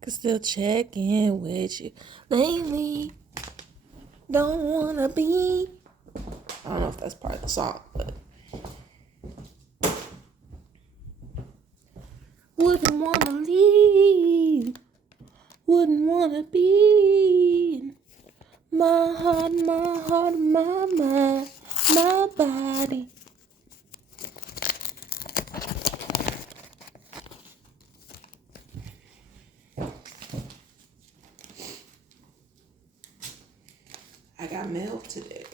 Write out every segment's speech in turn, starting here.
Could still check in with you lately. Don't wanna be. I don't know if that's part of the song, but wouldn't wanna leave. Wouldn't wanna be. My heart, my mind, my body. I got mail today.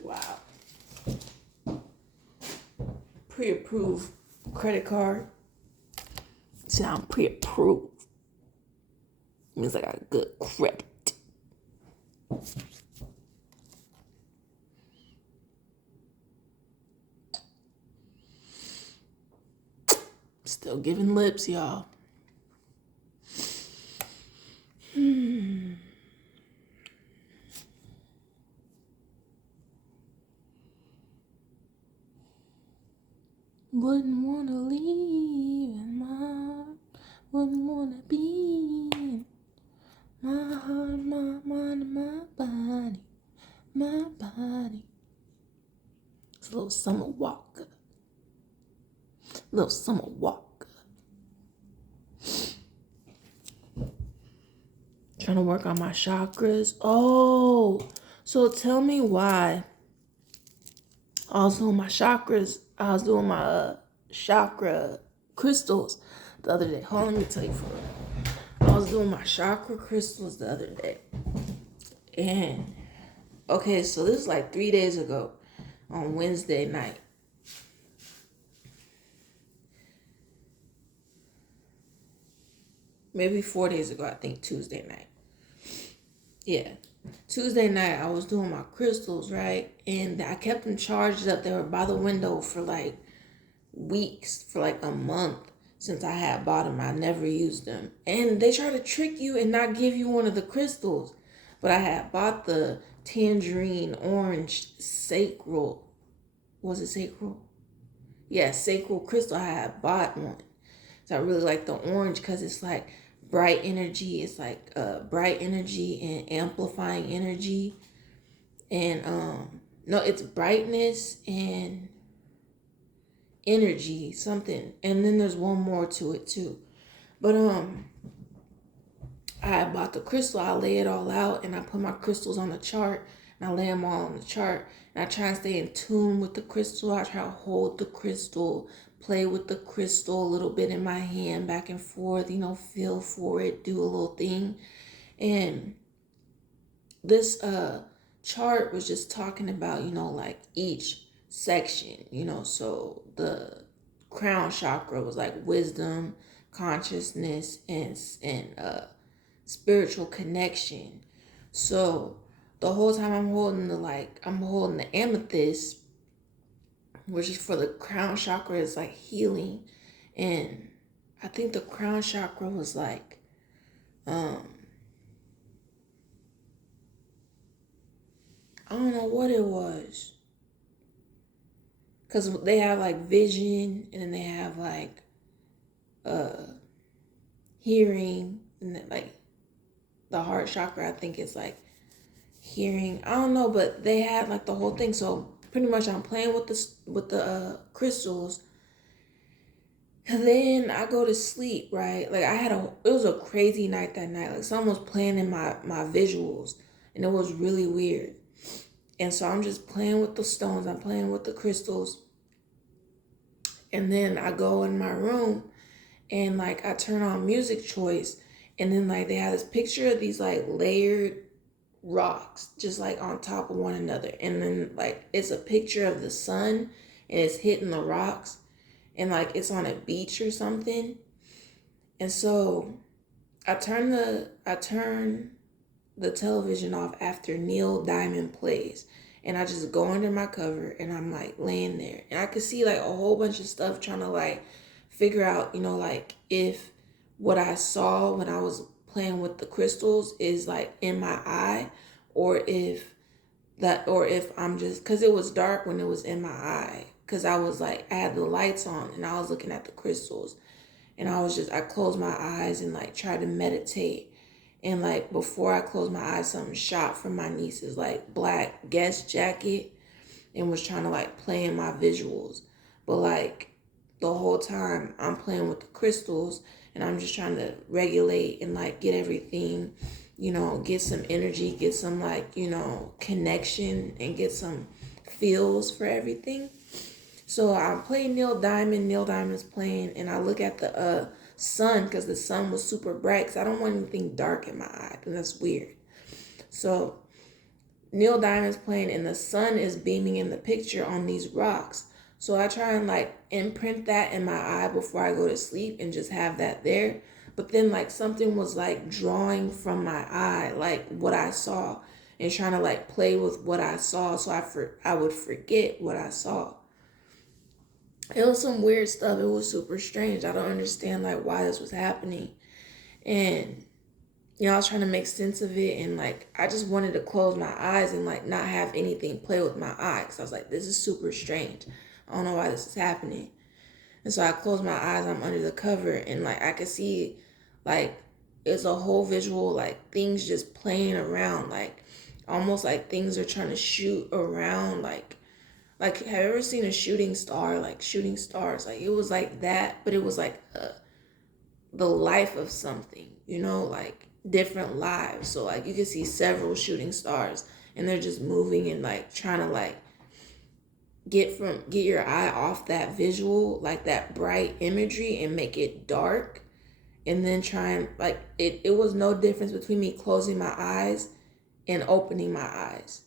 Wow. Pre-approved credit card. Sound pre-approved. Means I got good credit. Still giving lips, y'all. Wouldn't wanna leave in my heart. Wouldn't wanna be in my heart, my mind, my body. My body. It's a little Summer Walker. Little Summer Walker. Trying to work on my chakras. Oh, so tell me why. I was doing my chakras. I was doing my chakra crystals the other day. Hold on, let me tell you for real. I was doing my chakra crystals the other day. And, okay, so this is like 3 days ago on Wednesday night. Maybe 4 days ago, I think Tuesday night. Yeah. Tuesday night, I was doing my crystals, right? And I kept them charged up. They were by the window for like weeks, for like a month since I had bought them. I never used them. And they try to trick you and not give you one of the crystals. But I had bought the tangerine orange sacral. Was it sacral? Yeah, sacral crystal. I had bought one. So I really like the orange because it's like bright energy. It's like bright energy and amplifying energy. And no, it's brightness and energy, something. And then there's one more to it too. But I bought the crystal, I lay it all out and I put my crystals on the chart and I lay them all on the chart. And I try and stay in tune with the crystal. I try to hold the crystal, play with the crystal a little bit in my hand, back and forth, feel for it, do a little thing. And this chart was just talking about, like each section, so the crown chakra was like wisdom, consciousness, and spiritual connection. So the whole time I'm holding the amethyst, which is for the crown chakra, is like healing. And I think the crown chakra was like I don't know what it was. Because they have like vision and then they have like hearing, and then, like the heart chakra, I think is like hearing. I don't know, but they had like the whole thing. So pretty much I'm playing with the crystals. And then I go to sleep, right? Like it was a crazy night that night. Like someone was playing in my visuals and it was really weird. And so I'm just playing with the stones. I'm playing with the crystals. And then I go in my room and like I turn on music choice. And then like they have this picture of these like layered rocks just like on top of one another. And then like it's a picture of the sun and it's hitting the rocks. And like it's on a beach or something. And so I turn the television off after Neil Diamond plays. And I just go under my cover and I'm like laying there. And I could see like a whole bunch of stuff trying to like figure out, like if what I saw when I was playing with the crystals is like in my eye, or if that, or if I'm just, because it was dark when it was in my eye, because I was like, I had the lights on and I was looking at the crystals, and I closed my eyes and like tried to meditate. And like before I closed my eyes, something shot from my niece's like black Guess jacket and was trying to like play in my visuals. But like the whole time I'm playing with the crystals and I'm just trying to regulate and like get everything, get some energy, get some like, connection, and get some feels for everything. So I play Neil Diamond. Neil Diamond's playing, and I look at the sun because the sun was super bright. Because I don't want anything dark in my eye, and that's weird. So Neil Diamond's playing, and the sun is beaming in the picture on these rocks. So I try and like imprint that in my eye before I go to sleep, and just have that there. But then like something was like drawing from my eye, like what I saw, and trying to like play with what I saw, so I would forget what I saw. It was some weird stuff. It was super strange. I don't understand like why this was happening. And I was trying to make sense of it, and like I just wanted to close my eyes and like not have anything play with my eyes. Cause I was like, this is super strange. I don't know why this is happening. And so I closed my eyes, I'm under the cover, and like I could see like it's a whole visual, like things just playing around, like almost like things are trying to shoot around, like, have you ever seen a shooting star? Like, shooting stars. Like, it was like that, but it was like the life of something, like different lives. So, like, you can see several shooting stars, and they're just moving and, like, trying to, like, get your eye off that visual, like, that bright imagery, and make it dark. And then try and, like, it was no difference between me closing my eyes and opening my eyes.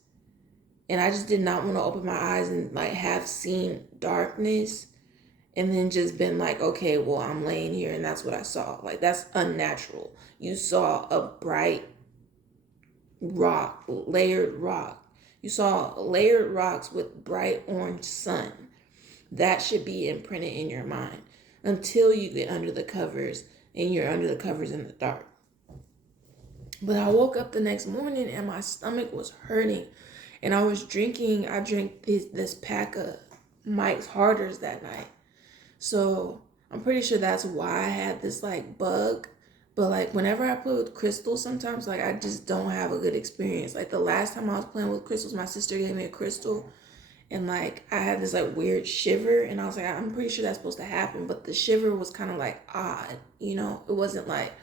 And I just did not want to open my eyes and like have seen darkness and then just been like, okay, well, I'm laying here and that's what I saw. Like, that's unnatural. You saw a bright rock, layered rock. You saw layered rocks with bright orange sun. That should be imprinted in your mind until you get under the covers, and you're under the covers in the dark. But I woke up the next morning and my stomach was hurting. And I drank this pack of Mike's Harders that night. So I'm pretty sure that's why I had this like bug. But like whenever I play with crystals, sometimes like I just don't have a good experience. Like the last time I was playing with crystals, my sister gave me a crystal, and like I had this like weird shiver, and I was like, I'm pretty sure that's supposed to happen. But the shiver was kind of like odd, It wasn't like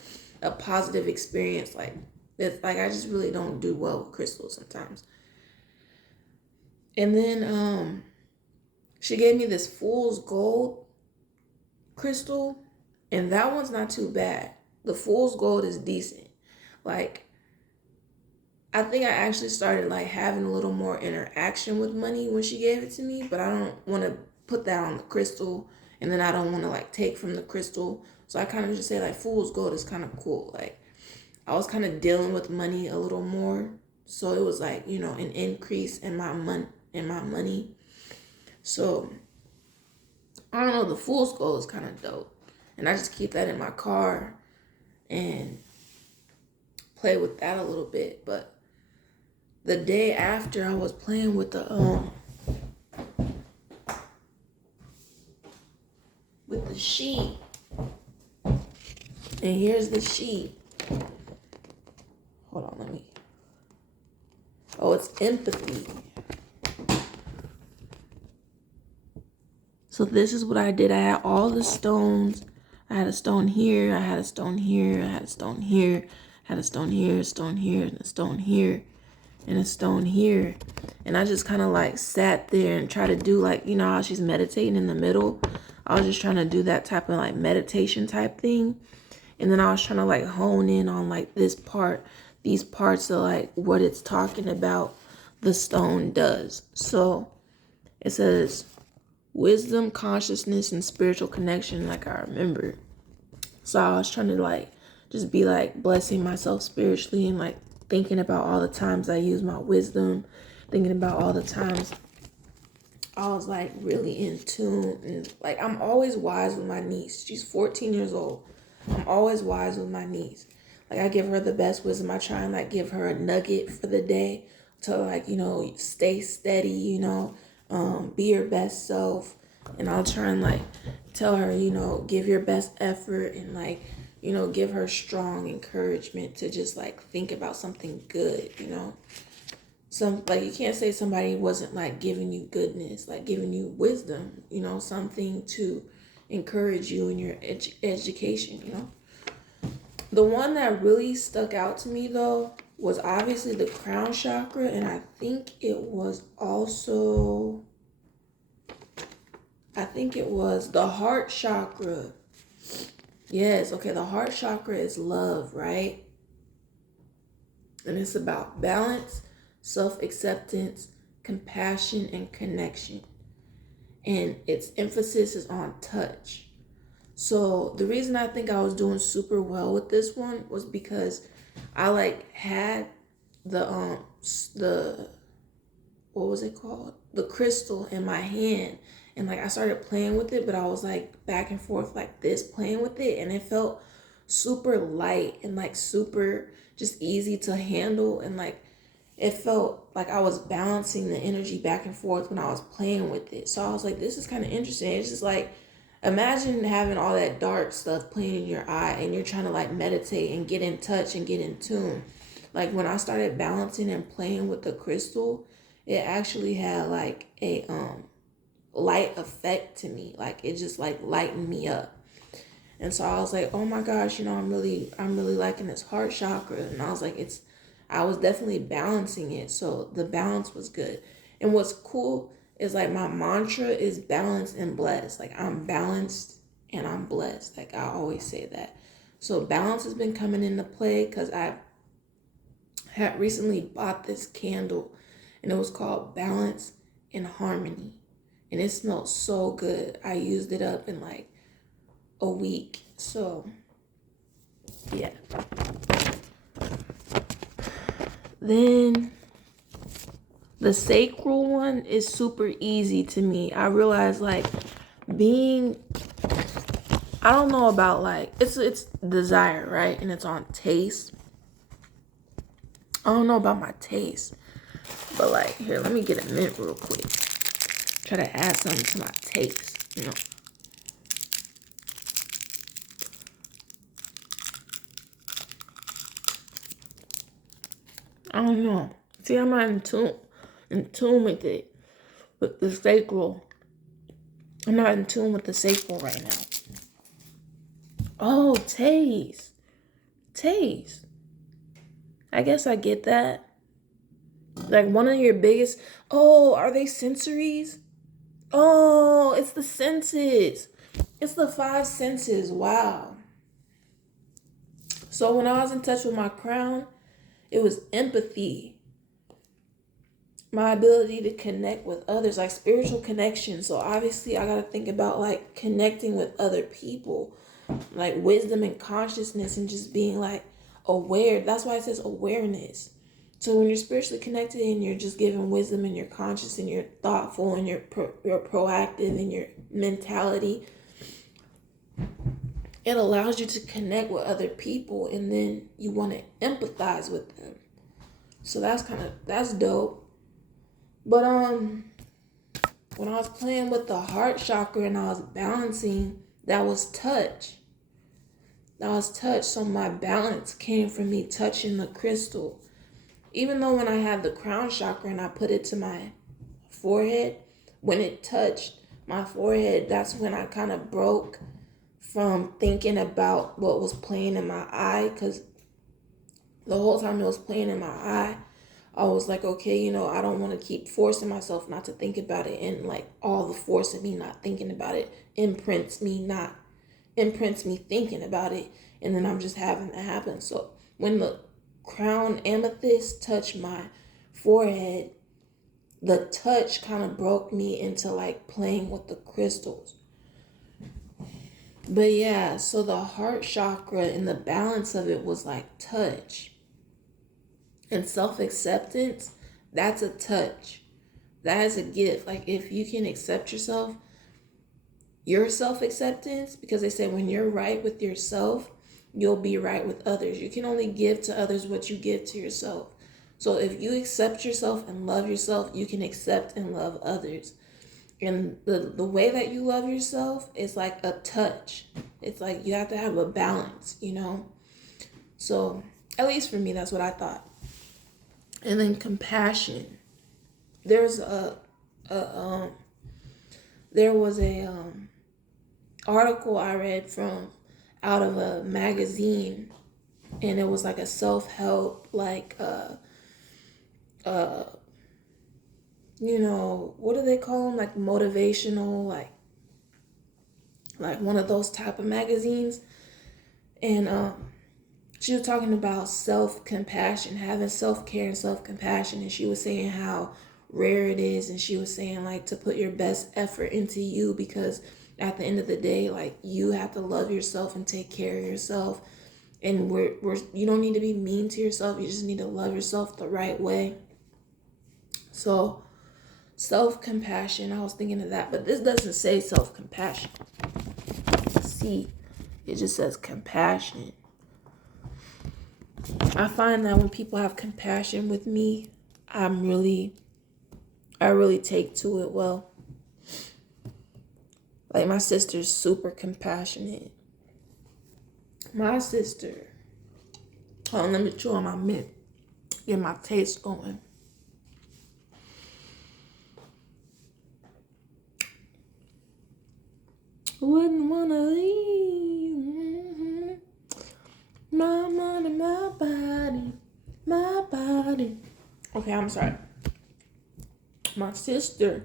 a positive experience. Like it's like I just really don't do well with crystals sometimes. And then she gave me this fool's gold crystal, and that one's not too bad. The fool's gold is decent. Like, I think I actually started like having a little more interaction with money when she gave it to me, but I don't want to put that on the crystal, and then I don't want to like take from the crystal. So I kind of just say like fool's gold is kind of cool. Like, I was kind of dealing with money a little more, so it was like, an increase in my money. So I don't know, the fool's gold is kind of dope, and I just keep that in my car and play with that a little bit. But the day after, I was playing with the sheet, and here's the sheet. Hold on, it's empathy. So this is what I did. I had all the stones. I had a stone here. I had a stone here. I had a stone here. I had a stone here, a stone here, and a stone here, and a stone here. And I just kind of like sat there and tried to do like, how she's meditating in the middle. I was just trying to do that type of like meditation type thing. And then I was trying to like hone in on like these parts of like what it's talking about the stone does. So it says wisdom, consciousness, and spiritual connection, like I remember. So I was trying to like just be like blessing myself spiritually, and like thinking about all the times I use my wisdom, thinking about all the times I was like really in tune. And like I'm always wise with my niece. She's 14 years old. I'm always wise with my niece. Like I give her the best wisdom. I try and like give her a nugget for the day, to like, stay steady, be your best self. And I'll try and like tell her, give your best effort and like, give her strong encouragement to just like think about something good. Some like you can't say somebody wasn't like giving you goodness, like giving you wisdom, something to encourage you in your education. The one that really stuck out to me though was obviously the crown chakra, and I think it was the heart chakra. Yes, okay, the heart chakra is love, right? And it's about balance, self-acceptance, compassion, and connection. And its emphasis is on touch. So the reason I think I was doing super well with this one was because I like had the what was it called? The crystal in my hand, and like I started playing with it, but I was like back and forth like this playing with it, and it felt super light and like super just easy to handle, and like it felt like I was balancing the energy back and forth when I was playing with it. So I was like, this is kind of interesting. It's just like, imagine having all that dark stuff playing in your eye and you're trying to like meditate and get in touch and get in tune. Like when I started balancing and playing with the crystal, it actually had like a light effect to me. Like it just like lightened me up. And so I was like, oh my gosh, I'm really liking this heart chakra. And I was like, I was definitely balancing it. So the balance was good. And what's cool is like my mantra is balanced and blessed. Like I'm balanced and I'm blessed. Like I always say that. So balance has been coming into play because I had recently bought this candle and it was called Balance and Harmony. And it smelled so good. I used it up in like a week. So yeah. Then the sacral one is super easy to me. I realize like I don't know about like it's desire, right? And it's on taste. I don't know about my taste. But like here, let me get a mint real quick. Try to add something to my taste. I don't know. See, I'm not in tune with it. With the sacral. I'm not in tune with the sacral right now. Oh, taste. Taste. I guess I get that. Like one of your biggest, are they sensories? Oh, it's the senses. It's the 5 senses. Wow. So when I was in touch with my crown, it was empathy. My ability to connect with others, like spiritual connection. So obviously I got to think about like connecting with other people, like wisdom and consciousness and just being like aware. That's why it says awareness. So when you're spiritually connected and you're just giving wisdom and you're conscious and you're thoughtful and you're proactive in your mentality, it allows you to connect with other people and then you want to empathize with them. So that's dope. But when I was playing with the heart chakra and I was balancing, that was touch. So my balance came from me touching the crystal. Even though when I had the crown chakra and I put it to my forehead, when it touched my forehead, that's when I kind of broke from thinking about what was playing in my eye, because the whole time it was playing in my eye, I was like, okay, I don't want to keep forcing myself not to think about it, and like all the force of me not thinking about it imprints me thinking about it, and then I'm just having that happen. So when the crown amethyst touched my forehead, the touch kind of broke me into like playing with the crystals. But yeah, so the heart chakra and the balance of it was like touch. And self-acceptance, that's a touch. That is a gift. Like if you can accept yourself, your self-acceptance, because they say when you're right with yourself, you'll be right with others. You can only give to others what you give to yourself. So if you accept yourself and love yourself, you can accept and love others. And the way that you love yourself is like a touch. It's like you have to have a balance, you know? So at least for me, that's what I thought. And then compassion. There's there was a article I read from out of a magazine, and it was like a self-help, like you know, what do they call them, like motivational, like one of those type of magazines. And she was talking about self-compassion, having self-care and self-compassion, and she was saying how rare it is, and she was saying like to put your best effort into you, because at the end of the day, like, you have to love yourself and take care of yourself. And you don't need to be mean to yourself, you just need to love yourself the right way. So self-compassion, I was thinking of that, but this doesn't say self-compassion. See, it just says compassion. I find that when people have compassion with me, I really take to it well. Like, my sister's super compassionate. My sister, hold on, let me chew on my mint, get my taste going. Wouldn't wanna leave. My mind and my body, my body. Okay, I'm sorry. My sister,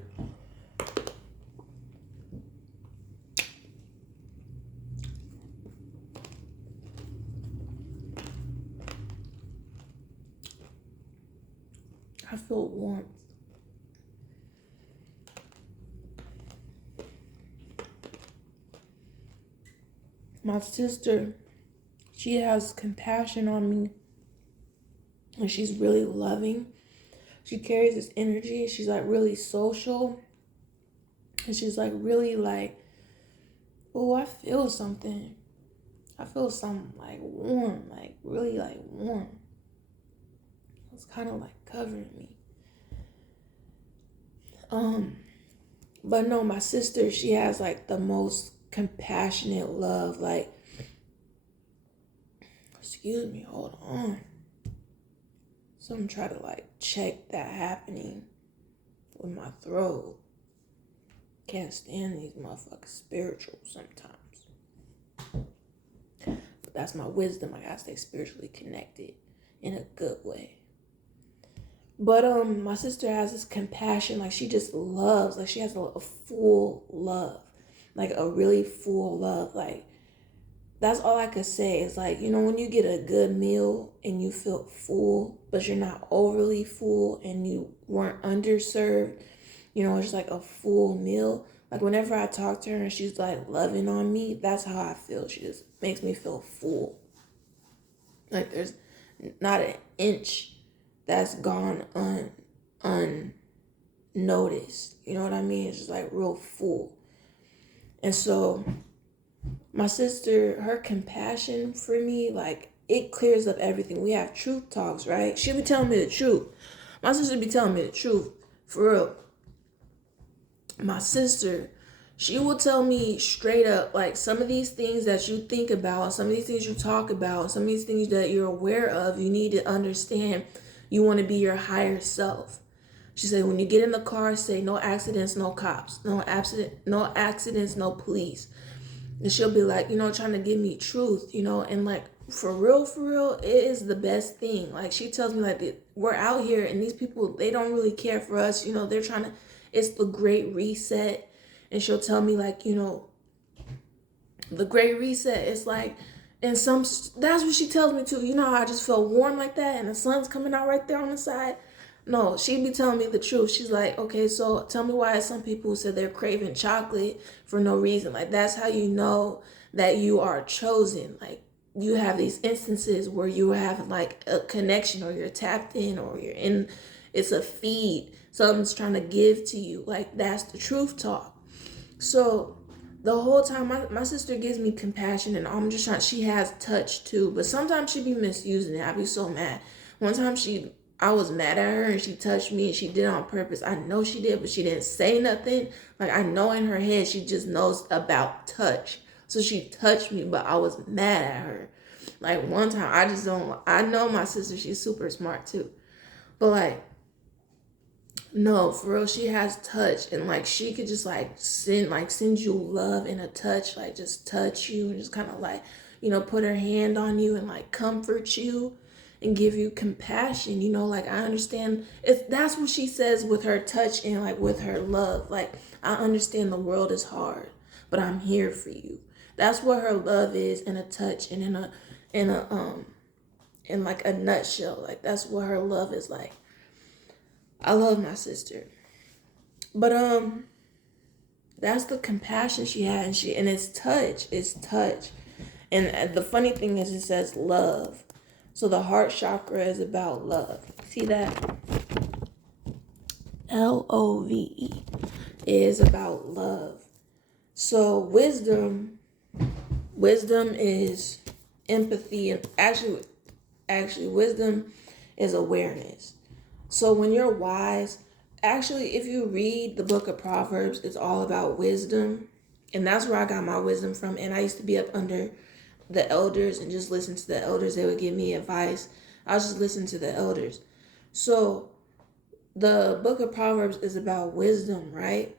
I feel warmth. My sister, she has compassion on me, and she's really loving. She carries this energy. She's like really social, and she's like really like, oh, I feel something. I feel something like warm, like really like warm. It's kind of like covering me. But no, my sister, she has like the most compassionate love. Like, excuse me, hold on. So I'm trying to like check that happening with my throat. Can't stand these motherfuckers spiritual sometimes. But that's my wisdom. I gotta stay spiritually connected in a good way. But my sister has this compassion, like she just loves, like she has a full love, like a really full love. Like, that's all I could say is, like, you know, when you get a good meal and you feel full, but you're not overly full and you weren't underserved, you know, it's like a full meal. Like, whenever I talk to her and she's like loving on me, that's how I feel. She just makes me feel full. Like, there's not an inch that's gone unnoticed. You know what I mean? It's just like real full. And so my sister, her compassion for me, like, it clears up everything. We have truth talks, right? She'll be telling me the truth. My sister be telling me the truth, for real. My sister, she will tell me straight up, like, some of these things that you think about, some of these things you talk about, some of these things that you're aware of, you need to understand. You want to be your higher self. She said, when you get in the car, say no accidents, no cops, no accidents, no police. And she'll be like, you know, trying to give me truth, you know, and like, for real, it is the best thing. Like, she tells me, like, we're out here and these people, they don't really care for us. You know, they're trying to, it's the great reset. And she'll tell me, like, you know, the great reset is like, and that's what she tells me too. You know how I just feel warm like that and the sun's coming out right there on the side? No, she'd be telling me the truth. She's like, okay, so tell me why some people said they're craving chocolate for no reason. Like, that's how you know that you are chosen. Like, you have these instances where you have like a connection, or you're tapped in, or you're in, it's a feed. Something's trying to give to you. Like, that's the truth talk. So the whole time, my sister gives me compassion, and I'm just trying, she has touch too, but sometimes she be misusing it. I be so mad. One time she I was mad at her and she touched me and she did it on purpose. I know she did, but she didn't say nothing. Like, I know in her head she just knows about touch. So she touched me, but I was mad at her. Like, one time, I just don't, I know my sister, she's super smart too. But like, no, for real, she has touch, and like she could just send you love in a touch, like just touch you and just kind of like, put her hand on you and like comfort you and give you compassion. Like, I understand, it's that's what she says with her touch and like with her love. Like, I understand the world is hard, but I'm here for you. That's what her love is, in a touch and in like a nutshell. Like, that's what her love is like. I love my sister. But that's the compassion she had, and it's touch. It's touch. And the funny thing is, it says love. So the heart chakra is about love. See that? LOVE is about love. So wisdom is empathy, and actually wisdom is awareness. So when you're wise, actually, if you read the book of Proverbs, it's all about wisdom. And that's where I got my wisdom from. And I used to be up under the elders and just listen to the elders. They would give me advice. I was just listening to the elders. So the book of Proverbs is about wisdom, right?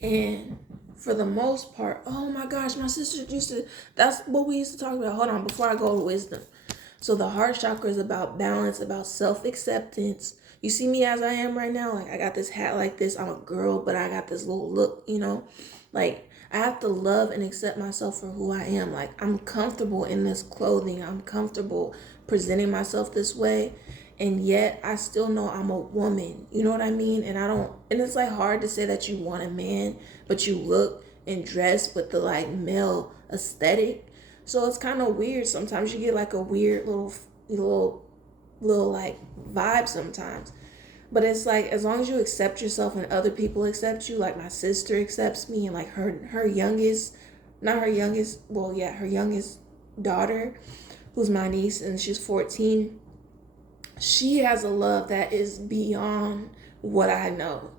And for the most part, oh my gosh, my sister that's what we used to talk about. Hold on, before I go to wisdom. So the heart chakra is about balance, about self-acceptance. You see me as I am right now? Like, I got this hat like this. I'm a girl, but I got this little look, Like, I have to love and accept myself for who I am. Like, I'm comfortable in this clothing. I'm comfortable presenting myself this way. And yet, I still know I'm a woman. You know what I mean? And it's like hard to say that you want a man, but you look and dress with the like male aesthetic. So it's kind of weird. Sometimes you get like a weird little like vibe sometimes. But it's like, as long as you accept yourself and other people accept you, like my sister accepts me, and like her youngest, not her youngest, well, yeah, her youngest daughter, who's my niece, and she's 14. She has a love that is beyond what I know.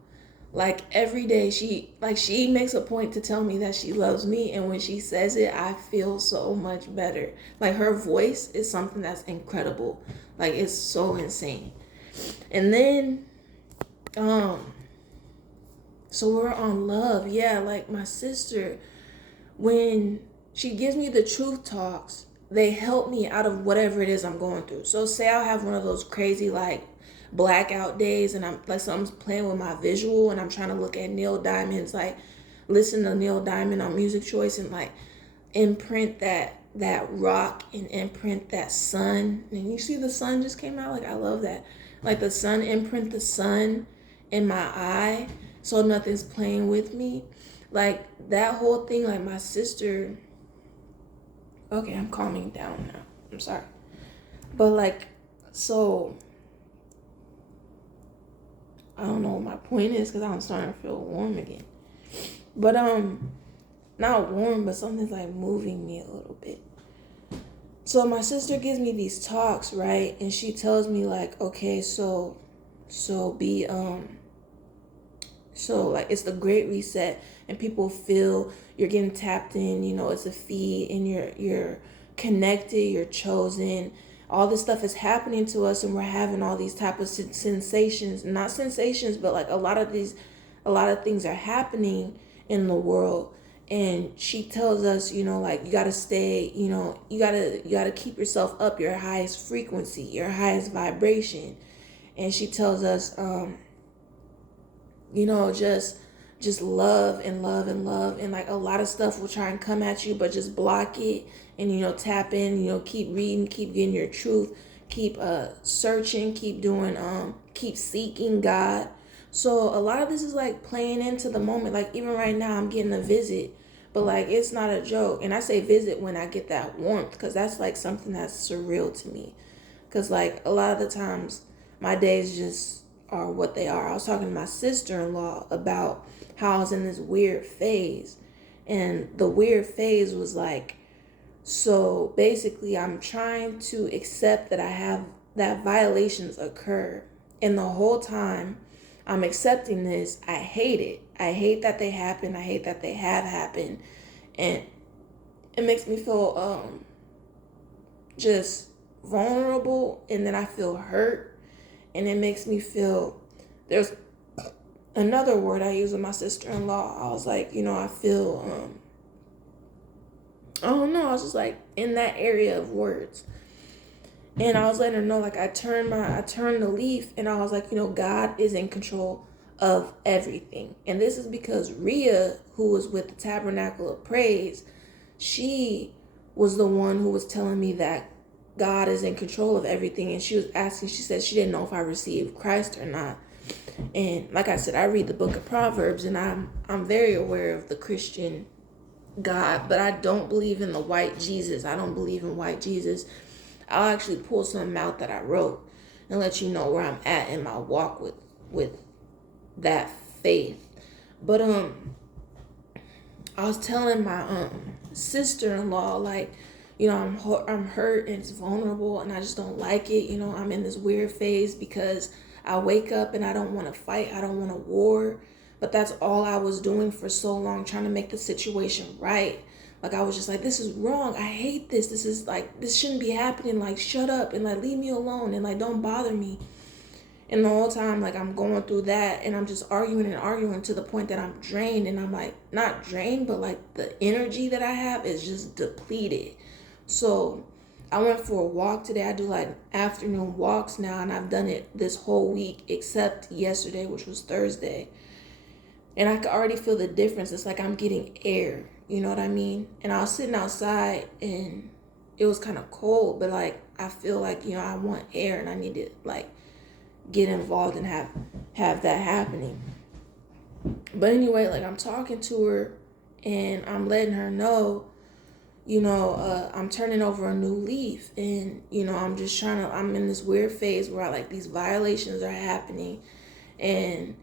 Like, every day she makes a point to tell me that she loves me, and when she says it, I feel so much better. Like, her voice is something that's incredible. Like, it's so insane. And then so we're on love. Yeah, like my sister, when she gives me the truth talks, they help me out of whatever it is I'm going through. So say I'll have one of those crazy like blackout days, and I'm like, something's playing with my visual, and I'm trying to look at Neil Diamond's, like listen to Neil Diamond on Music Choice, and like imprint that rock and imprint that sun. And you see the sun just came out. Like, I love that. Like, the sun, imprint the sun in my eye so nothing's playing with me. Like, that whole thing, like my sister. Okay, I'm calming down now. I'm sorry. But like, so I don't know what my point is, because I'm starting to feel warm again. But not warm, but something's like moving me a little bit. So my sister gives me these talks, right? And she tells me like, okay, so be so like, it's the great reset, and people feel you're getting tapped in, it's a feed, and you're connected, you're chosen. All this stuff is happening to us, and we're having all these type of sensations, not sensations, but like a lot of things are happening in the world. And she tells us, like, you gotta stay, you gotta keep yourself up, your highest frequency, your highest vibration. And she tells us, just love and love and love. And like, a lot of stuff will try and come at you, but just block it, and tap in, keep reading, keep getting your truth, keep searching, keep seeking God. So a lot of this is like playing into the moment. Like, even right now I'm getting a visit, but like, it's not a joke. And I say visit when I get that warmth, because that's like something that's surreal to me. Because like, a lot of the times my days just are what they are. I was talking to my sister-in-law about how I was in this weird phase. And the weird phase was like, so basically I'm trying to accept that I have that violations occur. And the whole time I'm accepting this, I hate it. I hate that they happen. I hate that they have happened. And it makes me feel just vulnerable, and then I feel hurt, and it makes me feel, there's another word I use with my sister-in-law. I was like, I feel I don't know, I was just like in that area of words. And I was letting her know, like, I turned the leaf, and I was like, God is in control of everything. And this is because Rhea, who was with the Tabernacle of Praise, she was the one who was telling me that God is in control of everything. And she was asking, she said she didn't know if I received Christ or not. And like I said, I read the book of Proverbs, and I'm very aware of the Christian God, but I don't believe in the white Jesus. I don't believe in white Jesus. I'll actually pull something out that I wrote and let you know where I'm at in my walk with that faith. But I was telling my sister-in-law, like, I'm hurt and it's vulnerable, and I just don't like it. I'm in this weird phase because I wake up and I don't want to fight. I don't want to war. But that's all I was doing for so long, trying to make the situation right. Like, I was just like, this is wrong. I hate this. This is like, this shouldn't be happening. Like, shut up and like, leave me alone and like, don't bother me. And the whole time, like, I'm going through that, and I'm just arguing to the point that I'm drained. And I'm like, not drained, but like the energy that I have is just depleted. So I went for a walk today. I do like afternoon walks now, and I've done it this whole week except yesterday, which was Thursday. And I could already feel the difference. It's like I'm getting air, you know what I mean? And I was sitting outside, and it was kind of cold, but like I feel like, I want air, and I need to like get involved and have that happening. But anyway, like, I'm talking to her, and I'm letting her know, I'm turning over a new leaf, and I'm just I'm in this weird phase where like these violations are happening, and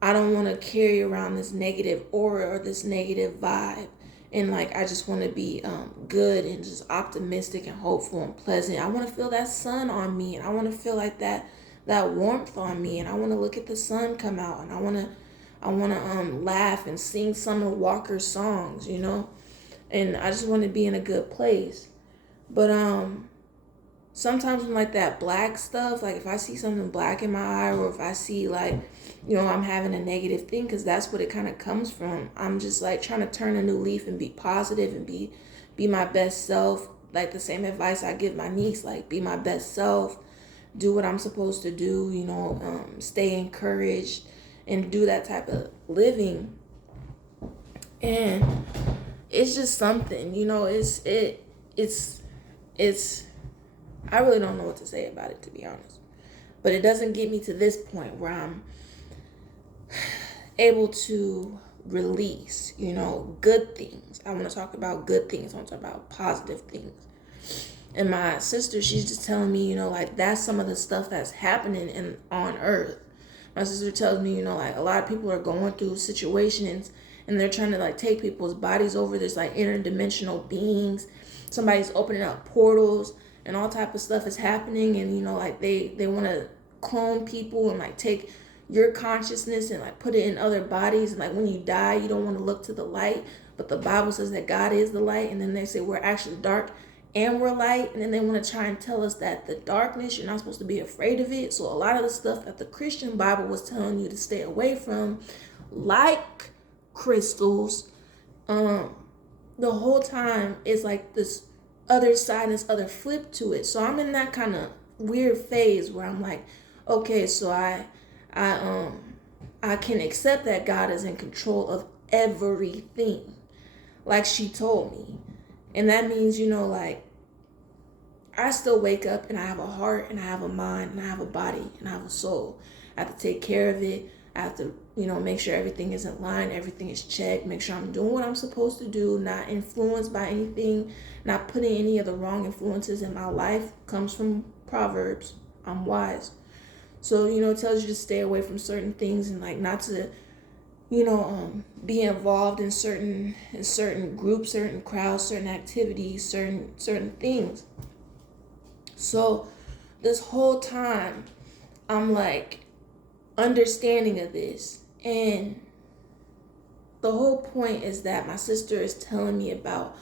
I don't want to carry around this negative aura or this negative vibe. And like, I just want to be good and just optimistic and hopeful and pleasant. I want to feel that sun on me, and I want to feel like that warmth on me, and I want to look at the sun come out, and I want to laugh and sing Summer Walker's songs, and I just want to be in a good place. But sometimes when like that black stuff, like if I see something black in my eye, or if I see like, I'm having a negative thing, because that's what it kind of comes from. I'm just like trying to turn a new leaf and be positive and be my best self. Like the same advice I give my niece, like, be my best self, do what I'm supposed to do, stay encouraged and do that type of living. And it's just something, it's I really don't know what to say about it, to be honest. But it doesn't get me to this point where I'm able to release, good things. I want to talk about good things. I want to talk about positive things. And my sister, she's just telling me, like, that's some of the stuff that's happening on earth. My sister tells me, like, a lot of people are going through situations, and they're trying to like take people's bodies over. There's like interdimensional beings. Somebody's opening up portals, and all type of stuff is happening. And like they want to clone people and like take your consciousness and like put it in other bodies. And like when you die, you don't want to look to the light, but the Bible says that God is the light. And then they say we're actually dark and we're light. And then they want to try and tell us that the darkness, you're not supposed to be afraid of it. So a lot of the stuff that the Christian Bible was telling you to stay away from, like crystals, the whole time is like this other side, this other flip to it. So I'm in that kind of weird phase where I'm like, okay, so I can accept that God is in control of everything, like she told me. And that means, like, I still wake up and I have a heart and I have a mind and I have a body and I have a soul. I have to take care of it. I have to, make sure everything is in line, everything is checked, make sure I'm doing what I'm supposed to do, not influenced by anything, not putting any of the wrong influences in my life. Comes from Proverbs. I'm wise. So, it tells you to stay away from certain things and like not to, be involved in certain groups, certain crowds, certain activities, certain things. So this whole time, I'm like understanding of this. And the whole point is that my sister is telling me about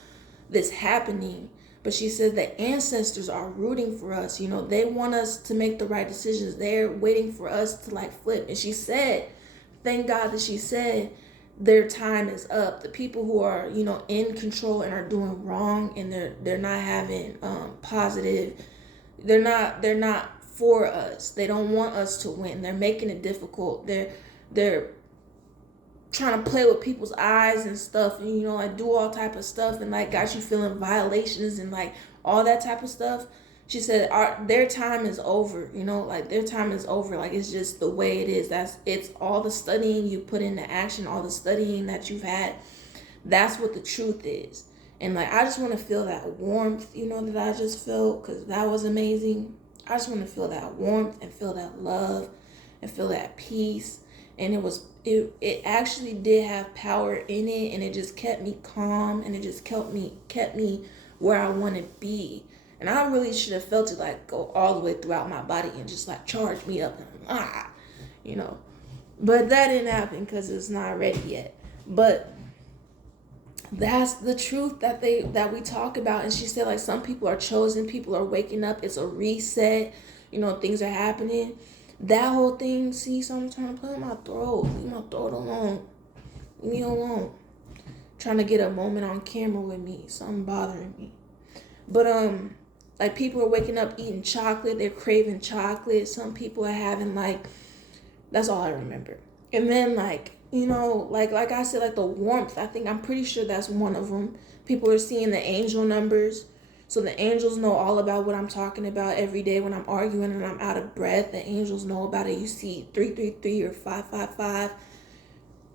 this happening, but she says the ancestors are rooting for us. You know, they want us to make the right decisions. They're waiting for us to like flip. And she said, thank God that she said their time is up. The people who are, you know, in control and are doing wrong, and they're not having positive, they're not for us. They don't want us to win. They're making it difficult. They're trying to play with people's eyes and stuff, and you know, like do all type of stuff, and like got you feeling violations and like all that type of stuff. She said their time is over. You know, like their time is over. Like it's just the way it is. It's all the studying you put into action, all the studying that you've had. That's what the truth is. And like I just want to feel that warmth, you know, that I just felt, because that was amazing. I just want to feel that warmth and feel that love and feel that peace. And it actually did have power in it, and it just kept me calm, and it just kept me where I want to be. And I really should have felt it like go all the way throughout my body and just like charge me up, and you know. But that didn't happen because it's not ready yet. But that's the truth that we talk about. And she said like some people are chosen, people are waking up, it's a reset, you know, things are happening. That whole thing, see, someone trying to play with my throat. Leave my throat alone. Leave me alone. Trying to get a moment on camera with me. Something bothering me. But like people are waking up eating chocolate, they're craving chocolate. Some people are having like, that's all I remember. And then like, you know, like I said, like the warmth, I'm pretty sure that's one of them. People are seeing the angel numbers. So the angels know all about what I'm talking about every day when I'm arguing and I'm out of breath. The angels know about it. You see 333 or 555.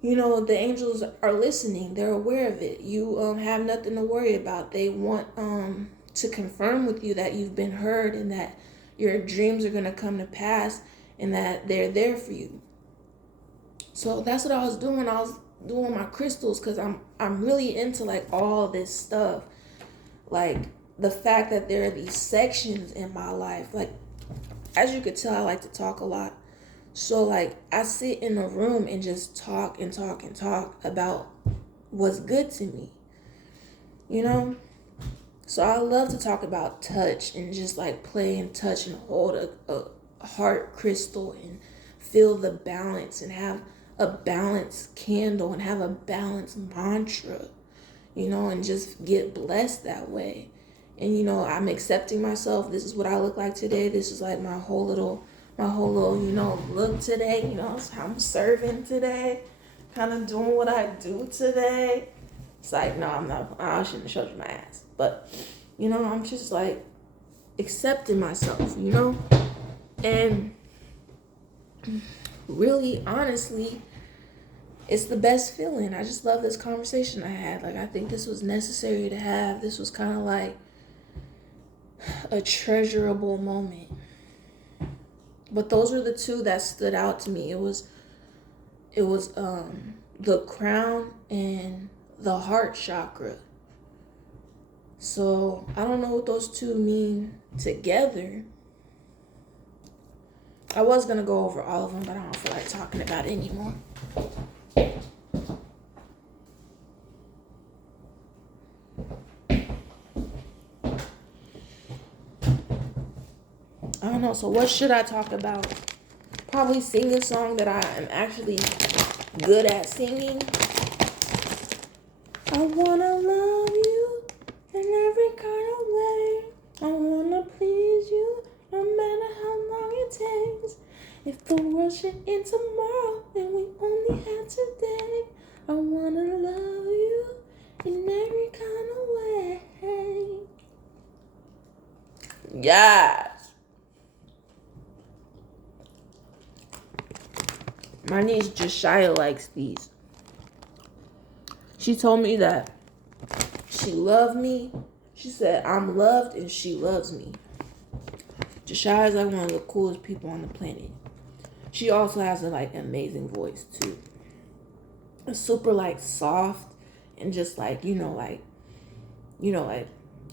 You know, the angels are listening. They're aware of it. You have nothing to worry about. They want to confirm with you that you've been heard and that your dreams are going to come to pass and that they're there for you. So that's what I was doing. I was doing my crystals because I'm really into like all this stuff. Like the fact that there are these sections in my life, like as you could tell, I like to talk a lot. So like I sit in a room and just talk and talk and talk about what's good to me, you know? So I love to talk about touch and just like play and touch and hold a heart crystal and feel the balance and have a balanced candle and have a balanced mantra, you know, and just get blessed that way. And, you know, I'm accepting myself. This is what I look like today. This is like my whole little, you know, look today. You know, I'm serving today. Kind of doing what I do today. It's like, no, I'm not. I shouldn't have showed you my ass. But, you know, I'm just like accepting myself, you know. And really, honestly, it's the best feeling. I just love this conversation I had. Like, I think this was necessary to have. This was kind of like a treasurable moment. But those were the two that stood out to me. It was the crown and the heart chakra. So I don't know what those two mean together. I was gonna go over all of them, but I don't feel like talking about it anymore. I don't know, so what should I talk about? Probably sing a song that I am actually good at singing. I wanna love you in every kind of way. I wanna please you no matter how long it takes. If the world should end tomorrow and we only have today, I wanna love you in every kind of way. Yes. My niece Josiah likes these. She told me that she loved me. She said, I'm loved and she loves me. Josiah is like one of the coolest people on the planet. She also has a like amazing voice too. It's super like soft and just like, I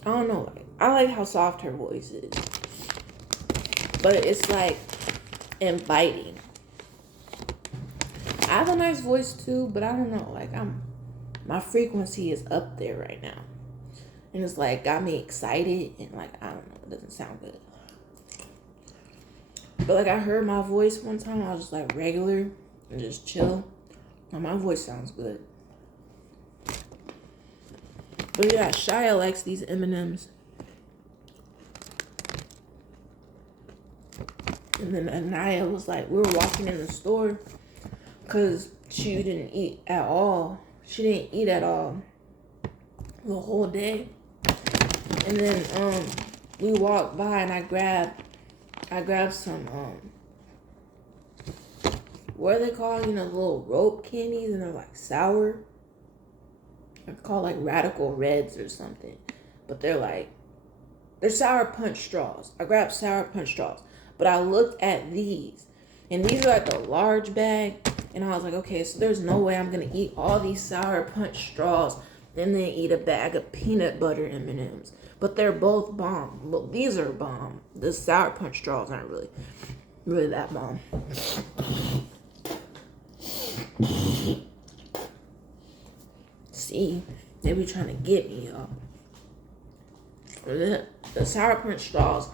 don't know, like I like how soft her voice is. but it's like inviting. I have a nice voice too, but I don't know. Like my frequency is up there right now, and it's like got me excited and like I don't know. It doesn't sound good. But like I heard my voice one time, I was just like regular and just chill. Now my voice sounds good. But yeah, Shia likes these M&Ms. And then Anaya was like, we were walking in the store because she didn't eat at all. She didn't eat at all the whole day. And then we walked by and I grabbed some what are they called? You know, little rope candies, and they're like sour. They're called like Radical Reds or something. But they're Sour Punch straws. I grabbed Sour Punch straws. But I looked at these. And these are like a large bag. And I was like, okay, so there's no way I'm going to eat all these Sour Punch straws and then eat a bag of peanut butter M&Ms. But they're both bomb. Well, these are bomb. The Sour Punch straws aren't really that bomb. See, they be trying to get me, y'all. The Sour Punch straws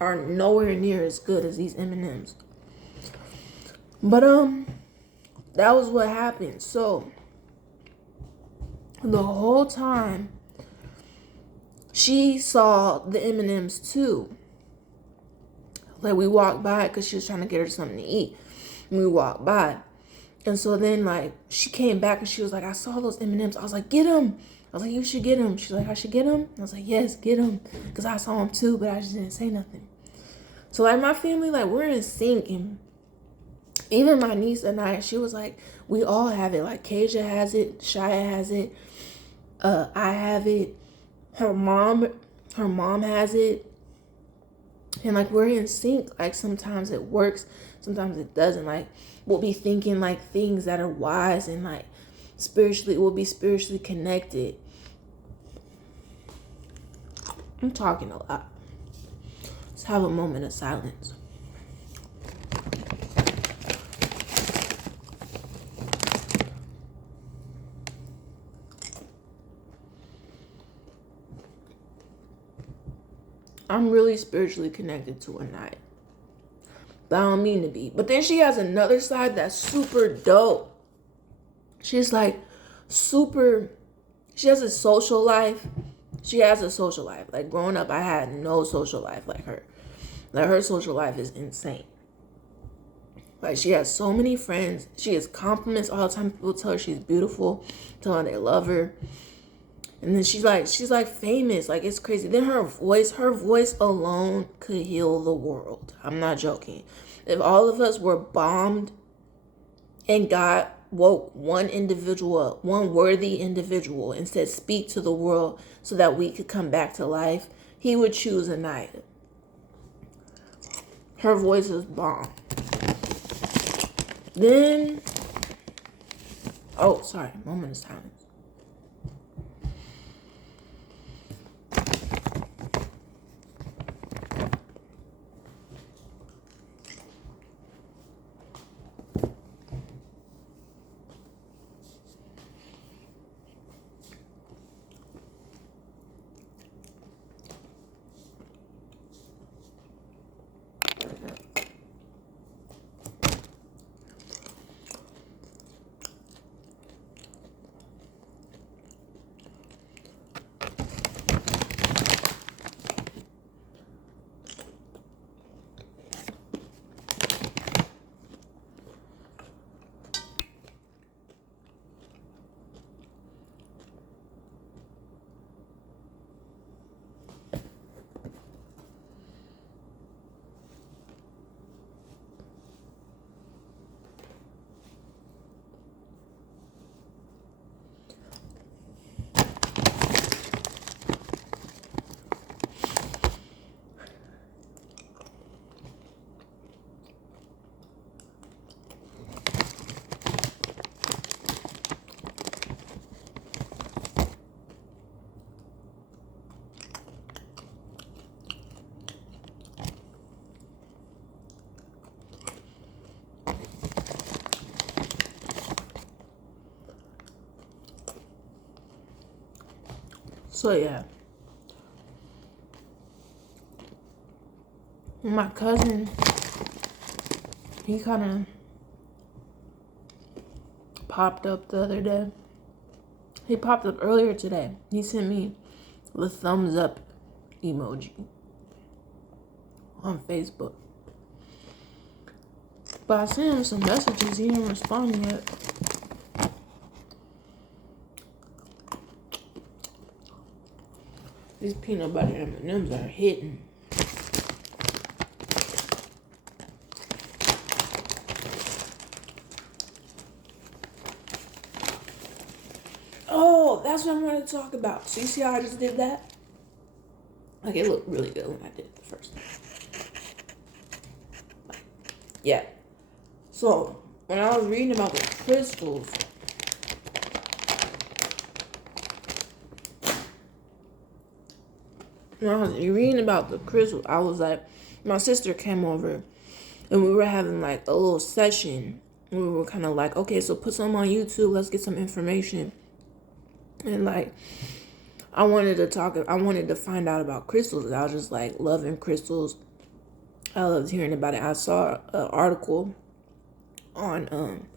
are nowhere near as good as these M&Ms. But that was what happened. So the whole time she saw the M&Ms too. Like we walked by because she was trying to get her something to eat. And we walked by. And so then like she came back and she was like, I saw those M&Ms. I was like, get them. I was like, you should get them. She's like, I should get them? I was like, yes, get them. Because I saw them too, but I just didn't say nothing. So like my family, like we're in sync. And even my niece and I, she was like, we all have it. Like Kasia has it. Shia has it. I have it. Her mom has it. And like we're in sync. Like sometimes it works, sometimes it doesn't. Like we'll be thinking like things that are wise and like we'll be spiritually connected. I'm talking a lot. Let's have a moment of silence. I'm really spiritually connected to Anaya. But I don't mean to be. But then she has another side that's super dope. She's like super, she has a social life. She has a social life. Like growing up, I had no social life like her. Like her social life is insane. Like she has so many friends. She has compliments all the time. People tell her she's beautiful, tell her they love her. And then she's like famous. Like it's crazy. Then her voice alone could heal the world. I'm not joking. If all of us were bombed and God woke one individual up, one worthy individual, and said, speak to the world so that we could come back to life, he would choose Anaya. Her voice is bomb. Then, sorry, moment of silence. So yeah, my cousin, he kind of popped up the other day. He popped up earlier today. He sent me the thumbs up emoji on Facebook. But I sent him some messages. He didn't respond yet. These peanut butter M&Ms are hitting. Oh, that's what I wanted to talk about. So you see how I just did that? Like, it looked really good when I did it the first time. Yeah. So, when I was reading about the crystals, I was like, my sister came over and we were having like a little session. We were kind of like, okay, so put some on YouTube. Let's get some information. And like, I wanted to find out about crystals. I was just like loving crystals. I loved hearing about it. I saw an article on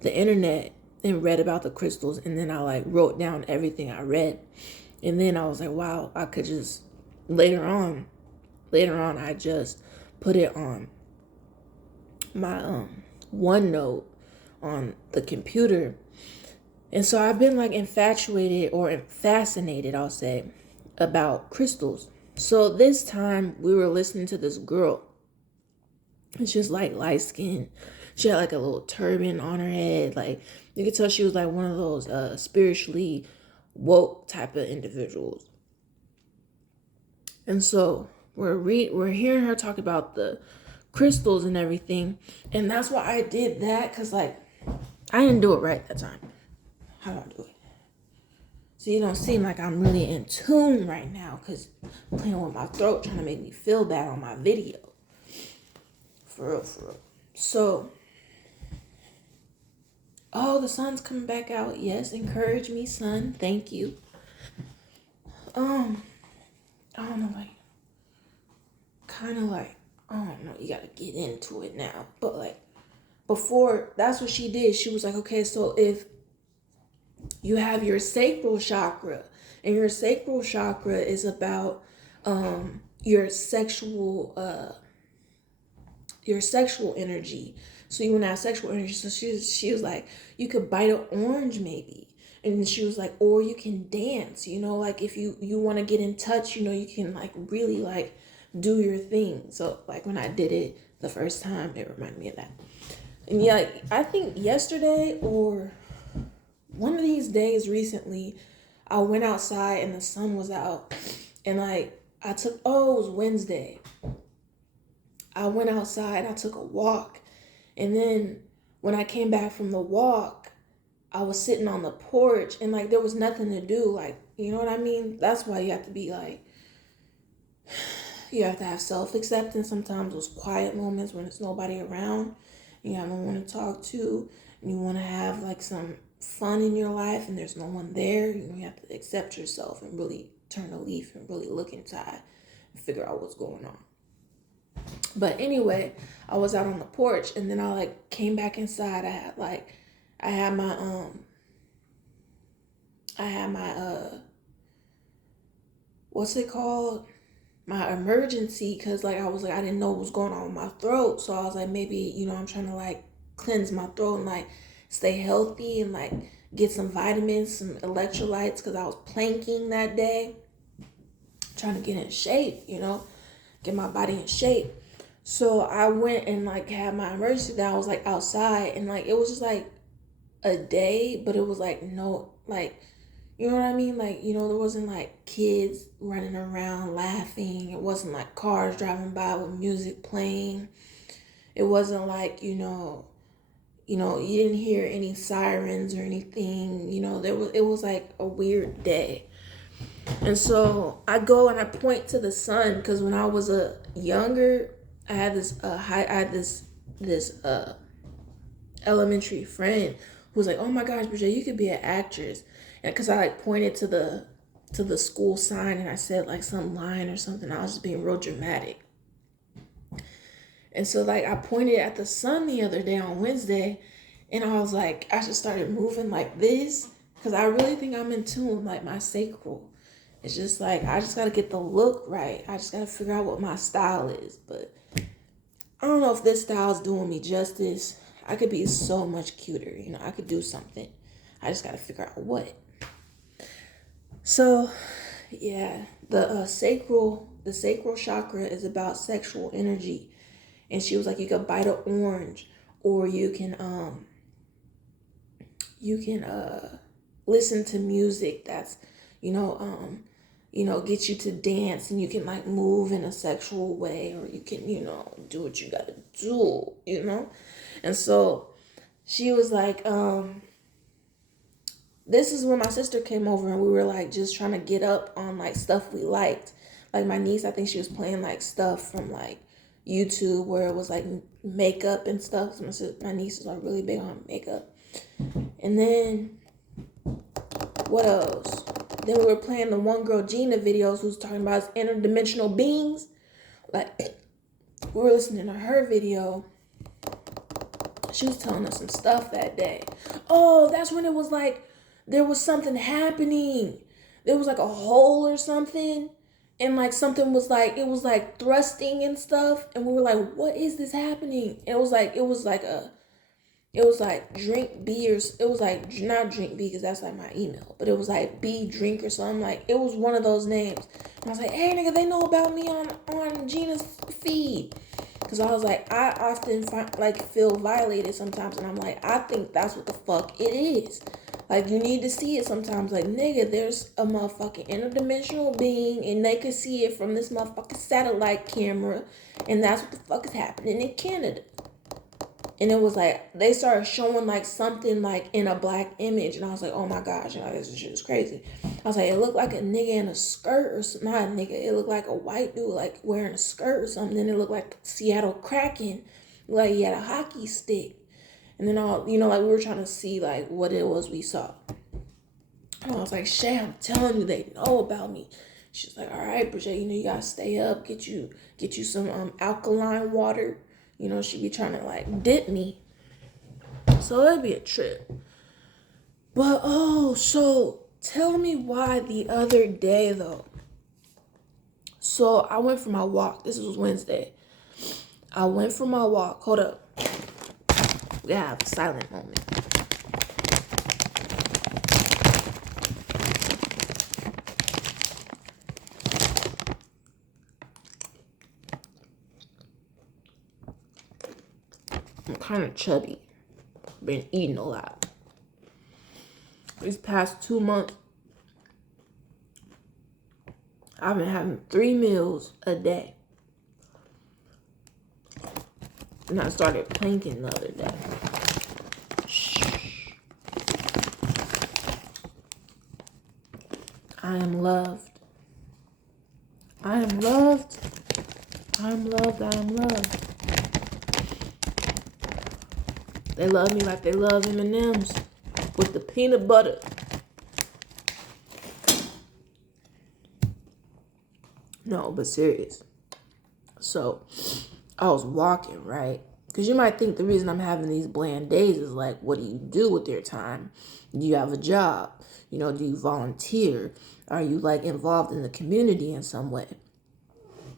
the internet and read about the crystals, and then I like wrote down everything I read. And then I was like, wow, I could just later on I just put it on my OneNote on the computer. And so I've been like infatuated or fascinated, I'll say, about crystals. So this time we were listening to this girl. And she was like light skinned. She had like a little turban on her head. Like you could tell she was like one of those spiritually woke type of individuals. And so we're hearing her talk about the crystals and everything. And that's why I did that, because like I didn't do it right that time. How do I do it? So you don't seem like I'm really in tune right now, because I'm playing with my throat, trying to make me feel bad on my video. For real, for real. So, oh, the sun's coming back out. Yes, encourage me, sun. Thank you. I don't know, like, kind of like, I don't know, you gotta get into it now. But like, before, that's what she did. She was like, okay, so if you have your sacral chakra, and your sacral chakra is about your sexual energy. So you want to have sexual energy. So she was like, you could bite an orange maybe. And she was like, or you can dance, like if you want to get in touch, you can like really like do your thing. So like when I did it the first time, it reminded me of that. And yeah, like, I think yesterday or one of these days recently, I went outside and the sun was out. And like it was Wednesday. I went outside, I took a walk, and then when I came back from the walk, I was sitting on the porch, and like there was nothing to do, like, you know what I mean? That's why you have to be like, you have to have self-acceptance sometimes, those quiet moments when there's nobody around, you have no one to talk to, and you want to have like some fun in your life, and there's no one there. You have to accept yourself and really turn a leaf and really look inside and figure out what's going on. But anyway, I was out on the porch, and then I like came back inside. I had my what's it called? My emergency, because like I was like, I didn't know what was going on with my throat. So I was like, maybe, I'm trying to like cleanse my throat and like stay healthy and like get some vitamins, some electrolytes, because I was planking that day, trying to get in shape, get my body in shape. So I went and like had my emergency. That I was like outside, and like it was just like a day, but it was like no, like, you know what I mean? Like, there wasn't like kids running around laughing. It wasn't like cars driving by with music playing. It wasn't like, you didn't hear any sirens or anything. It was like a weird day. And so I go and I point to the sun, because when I was younger, I had this elementary friend who was like, oh my gosh, Bridget, you could be an actress. And because I like pointed to to the school sign and I said like some line or something. I was just being real dramatic. And so like I pointed at the sun the other day on Wednesday and I was like, I just started moving like this because I really think I'm in tune with like my sacral. It's just like, I just got to get the look right. I just got to figure out what my style is. But I don't know if this style is doing me justice. I could be so much cuter. You know, I could do something. I just got to figure out what. So, yeah, the sacral chakra is about sexual energy. And she was like, you could bite an orange, or you can listen to music that's, get you to dance, and you can like move in a sexual way, or you can, do what you gotta do. And so she was like, this is when my sister came over and we were like just trying to get up on like stuff we liked. Like my niece, I think she was playing like stuff from like YouTube where it was like makeup and stuff. So my niece is like really big on makeup. And then what else? Then we were playing the one girl Gina videos who's talking about interdimensional beings. Like we were listening to her video. She was telling us some stuff that day. Oh, that's when it was like there was something happening. There was like a hole or something. And like something was like, it was like thrusting and stuff. And we were like, what is this happening? And it was like drink B, or it was like not drink B because that's like my email, but it was like B drink or something. Like it was one of those names. And I was like, hey nigga, they know about me on Gina's feed. Cause I was like, I often feel violated sometimes, and I'm like, I think that's what the fuck it is. Like you need to see it sometimes. Like nigga, there's a motherfucking interdimensional being, and they can see it from this motherfucking satellite camera, and that's what the fuck is happening in Canada. And it was like, they started showing like something like in a black image. And I was like, oh my gosh, this shit is crazy. I was like, it looked like a nigga in a skirt or something. Not a nigga, it looked like a white dude like wearing a skirt or something. Then it looked like Seattle Kraken. Like he had a hockey stick. And then like we were trying to see like what it was we saw. And I was like, Shay, I'm telling you, they know about me. She's like, all right, Bridget, you gotta stay up, get you some alkaline water. She be trying to like dip me. So it'd be a trip. But so tell me why the other day though. So I went for my walk. This was Wednesday. I went for my walk. Hold up. We gotta have a silent moment. I'm kind of chubby. Been eating a lot. These past 2 months, I've been having 3 meals a day. And I started planking the other day. Shh. I am loved. I am loved. I am loved. I am loved. They love me like they love M&M's with the peanut butter. No, but serious. So, I was walking, right? Because you might think the reason I'm having these bland days is like, what do you do with your time? Do you have a job? Do you volunteer? Are you like involved in the community in some way?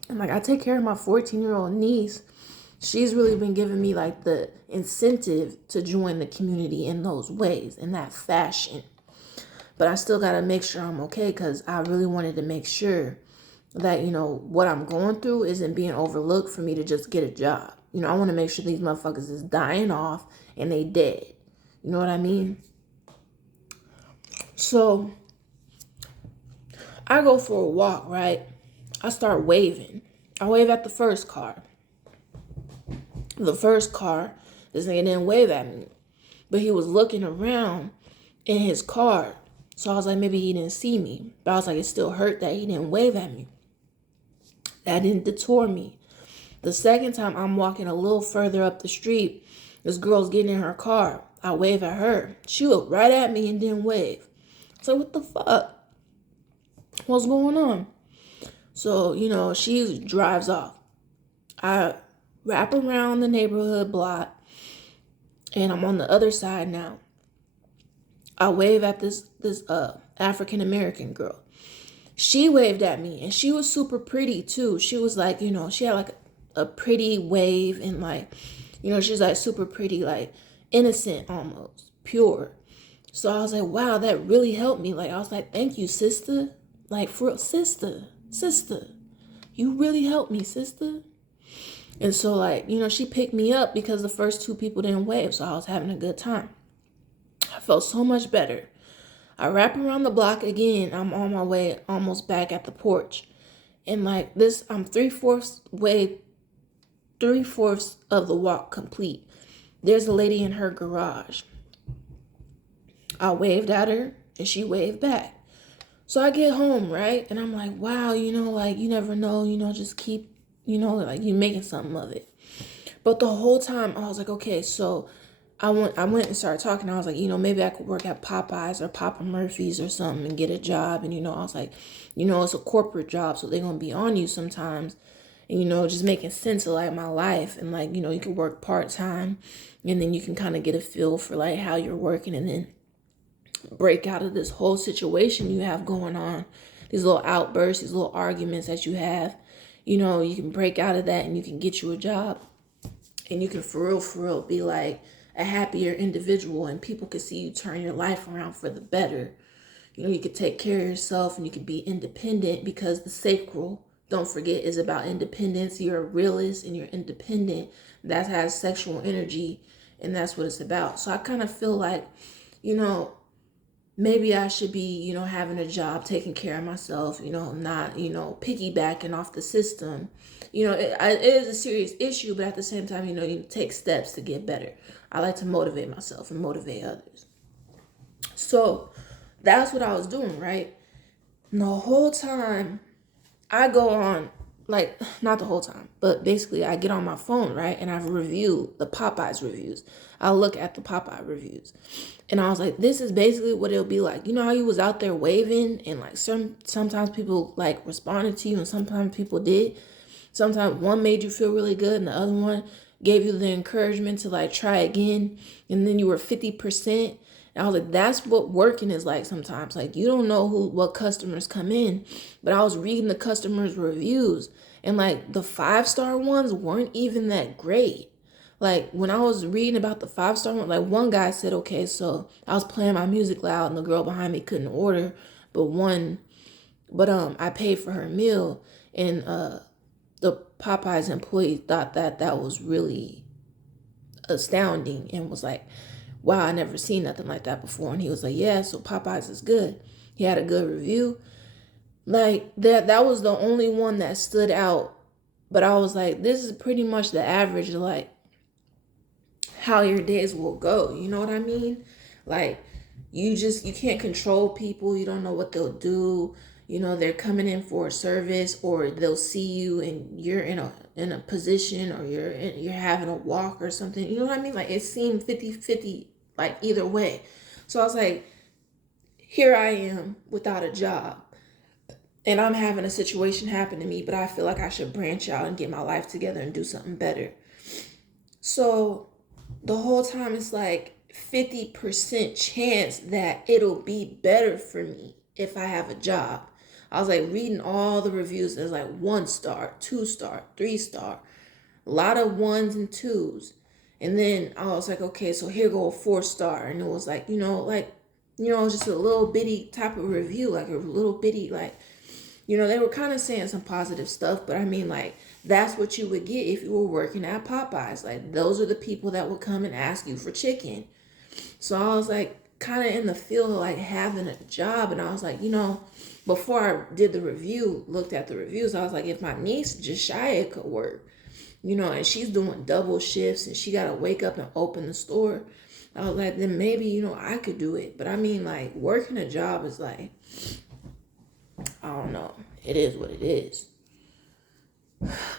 And like, I take care of my 14-year-old niece. She's really been giving me like the incentive to join the community in those ways, in that fashion. But I still got to make sure I'm okay, because I really wanted to make sure that, what I'm going through isn't being overlooked for me to just get a job. I want to make sure these motherfuckers is dying off and they dead. You know what I mean? So I go for a walk, right? I start waving. I wave at the first car. The first car, this nigga didn't wave at me, but he was looking around in his car. So I was like, maybe he didn't see me. But I was like, it still hurt that he didn't wave at me. That didn't deter me. The second time I'm walking a little further up the street, this girl's getting in her car. I wave at her. She looked right at me and didn't wave. So what the fuck? What's going on? So, she drives off. I wrap around the neighborhood block and I'm on the other side now. I wave at this African American girl. She waved at me and she was super pretty too. She was like, she had like a pretty wave and like, she's like super pretty, like innocent almost, pure. So I was like, wow, that really helped me. Like I was like, thank you, sister. Like for real, sister. You really helped me, sister. And so like, she picked me up because the first two people didn't wave, so I was having a good time. I felt so much better. I wrap around the block again. I'm on my way almost back at the porch. And like this, I'm three-fourths of the walk complete. There's a lady in her garage. I waved at her and she waved back. So I get home, right? And I'm like, wow, like you never know, just keep, like you making something of it. But the whole time I was like, okay, so I went and started talking. I was like, maybe I could work at Popeyes or Papa Murphy's or something and get a job. And I was like, it's a corporate job, so they're gonna be on you sometimes. And just making sense of like my life and like, you can work part-time and then you can kind of get a feel for like how you're working and then break out of this whole situation you have going on. These little outbursts, these little arguments that you have. You can break out of that and you can get you a job. And you can for real be like a happier individual and people can see you turn your life around for the better. You could take care of yourself and you could be independent because the sacral, don't forget, is about independence. You're a realist and you're independent. That has sexual energy and that's what it's about. So I kind of feel like, maybe I should be, having a job, taking care of myself, not, piggybacking off the system. It is a serious issue, but at the same time, you take steps to get better. I like to motivate myself and motivate others. So that's what I was doing, right? And the whole time I go on, like, not the whole time, but basically I get on my phone, right? And I review the Popeyes reviews. I look at the Popeye reviews. And I was like, this is basically what it'll be like. You know how you was out there waving and like sometimes people like responded to you and sometimes people did. Sometimes one made you feel really good and the other one gave you the encouragement to like try again. And then you were 50%. And I was like, that's what working is like sometimes. Like you don't know what customers come in. But I was reading the customers' reviews and like the 5-star ones weren't even that great. Like when I was reading about the 5-star one, like one guy said, okay, so I was playing my music loud and the girl behind me couldn't order, but I paid for her meal and the Popeyes employee thought that was really astounding and was like, wow, I never seen nothing like that before. And he was like, yeah, so Popeyes is good. He had a good review. Like that was the only one that stood out. But I was like, this is pretty much the average of like how your days will go. You know what I mean? Like you can't control people. You don't know what they'll do. They're coming in for a service or they'll see you and you're in a position or you're having a walk or something. You know what I mean? Like it seemed 50-50 like either way. So I was like, here I am without a job and I'm having a situation happen to me, but I feel like I should branch out and get my life together and do something better. So the whole time it's like 50% chance that it'll be better for me if I have a job. I was like reading all the reviews. There's like 1-star, 2-star, 3-star, a lot of 1s and 2s. And then I was like, okay, so here go a 4-star. And it was like, just a little bitty type of review, like a little bitty, like, they were kind of saying some positive stuff, but I mean, like, that's what you would get if you were working at Popeyes. Like, those are the people that would come and ask you for chicken. So I was like, kind of in the field of like having a job. And I was like, before I did the review, looked at the reviews, I was like, if my niece, Josiah, could work, and she's doing double shifts and she got to wake up and open the store. I was like, then maybe, I could do it. But I mean, like, working a job is like, I don't know. It is what it is.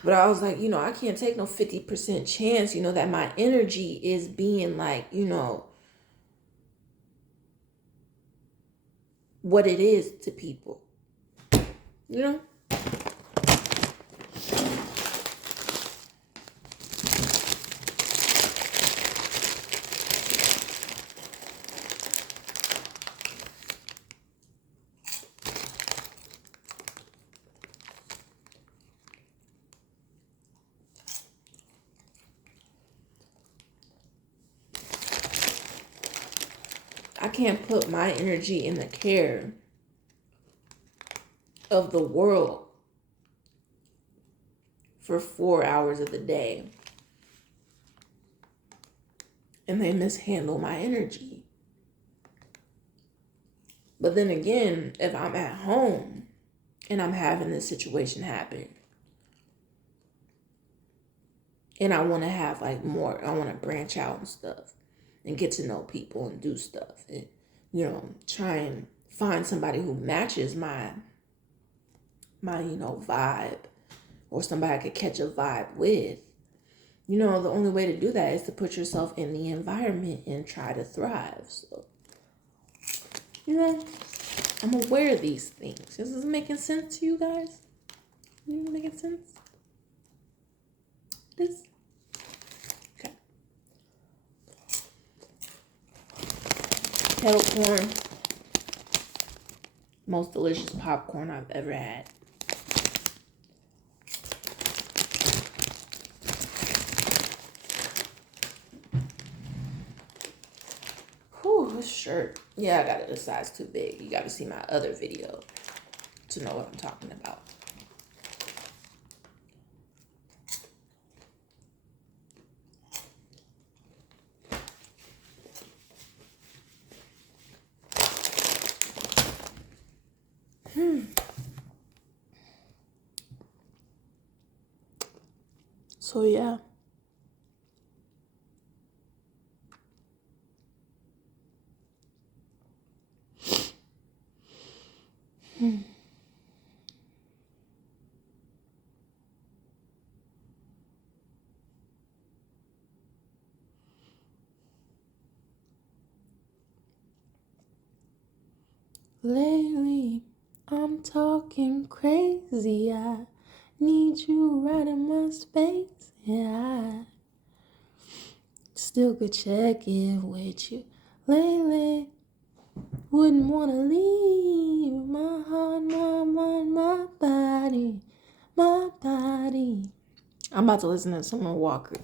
But I was like, I can't take no 50% chance, that my energy is being like, what it is to people. You know? I can't put my energy in the care of the world for 4 hours of the day and they mishandle my energy. But then again, if I'm at home and I'm having this situation happen and I want to have like more, I want to branch out and stuff and get to know people and do stuff and, you know, try and find somebody who matches my vibe, or somebody I could catch a vibe with. You know, the only way to do that is to put yourself in the environment and try to thrive. So, you know, I'm aware of these things. This is making sense to you guys? Making sense? This? Okay. Kettle corn. Most delicious popcorn I've ever had. Whew, this shirt. Yeah, I got it a size too big. You got to see my other video to know what I'm talking about. So yeah. Lately, I'm talking crazy. I need you right in my space. Yeah, I still could check in with you. Lately, wouldn't wanna leave my heart, my mind, my body, my body. I'm about to listen to Summer Walker.